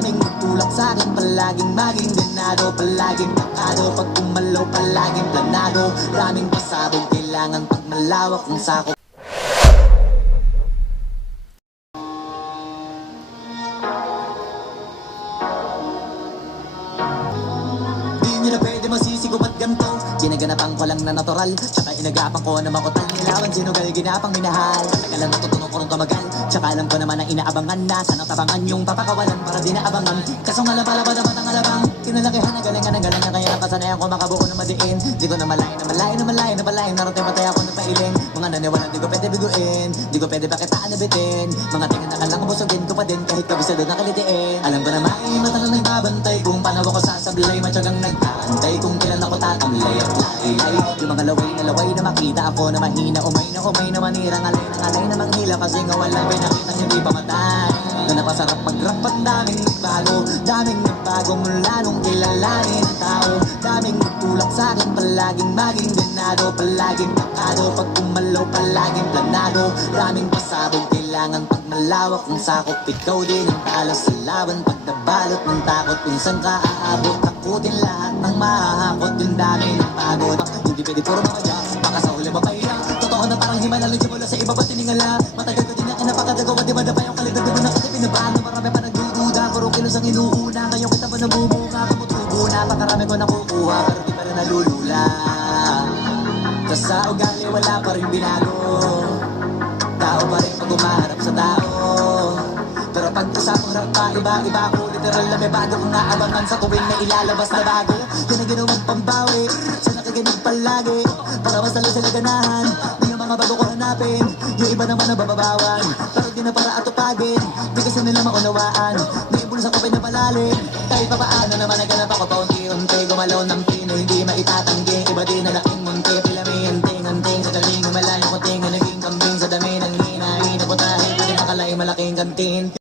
daming nagtulak sa'kin, palaging maging ganado, palaging takado, pag kumalaw palaging planado, daming pasabog, kailangan pag malawak ng sakop. Di nyo na pwede masisigo ba't ganito? Ginaganapan ko lang na natural, tsaka inagapan ko na makutal. Nilawan sinugal, ginapang minahal. Tagalan natutunan ko rin tumagal, tsaka alam ko naman na inaabangan na sanang tabangan yung papakawalan para di naabangan. Kaso nga lapalapad naman ang alabang, kinalakihan na galingan ng galingan, kaya napasanayan ko makabuo na madiin. Di ko na malayan na malayan na malayan na malayan, narating patay ako ng pailing. Mga naniwala di ko pwede biguin, di ko pwede bakitaan na bitin. Mga tingin na kalang busugin ko pa din kahit kabisado na kalitiin. Alam ko na may mata na nagbabantay kung paano ako sasablay, matyagang nag-aantay kung kailan ako tatamlay at lailay. Yung mga laway na makita ako na mahina, umay na manirang alay na manghila, kasi nga walang pinakita hindi pa matay. Na napasarap mag-rap at daming nagbago mula nung kilalanin ang tao. Daming nagtulak sa'kin, palaging maging ganado, palaging takado, pag kumalaw palaging planado, daming pasabog, kailangan pag malawak ng sakop. Ikaw din ang talo sa laban, pagdabalot ng takot, kung saan ka aabot, takutin lahat ng mahahakot, yung dami ng pagod. Hindi pwede puro mga dyan, baka sa huli mapahira. Totoo na parang himanalin siya mula sa iba, ba't tiningala? Matagal ko din na kinapakadagawa, di ba na pa yung kalidad, di ba na kasi pinabahan? Marami pa nagdududa, puro kilos ang inuuna, ngayon kita ba nabumunga, kamutubo na, pakarami ko nakukuha, pero di pa rin nalulula. Tas sa ugali wala pa rin binago, tao pa rin pag umaharap sa tao. Pero pag usapang rap pa, iba ko literal na may bago kung naabangan sa tuwing may ilalabas na bago. Yan ang ginawang pambawi sa nakikinig palagi, para mas lalo sila ganahan. Yung mga bago ko hanapin, yung iba naman na bababawan, pero di na para atupagin, di kasi nila maunawaan na yung bulsa ko pinapalalim. Kahit pa paano naman naganap ako paunti-unti, gumalaw ng pino hindi maitatanggi. Iba din na laking munti, pilami-anting-anting sa galing, malayo ko tingin, naging kambing sa dami ng hinahin, naputahin, pwede nakalay malaking kantin.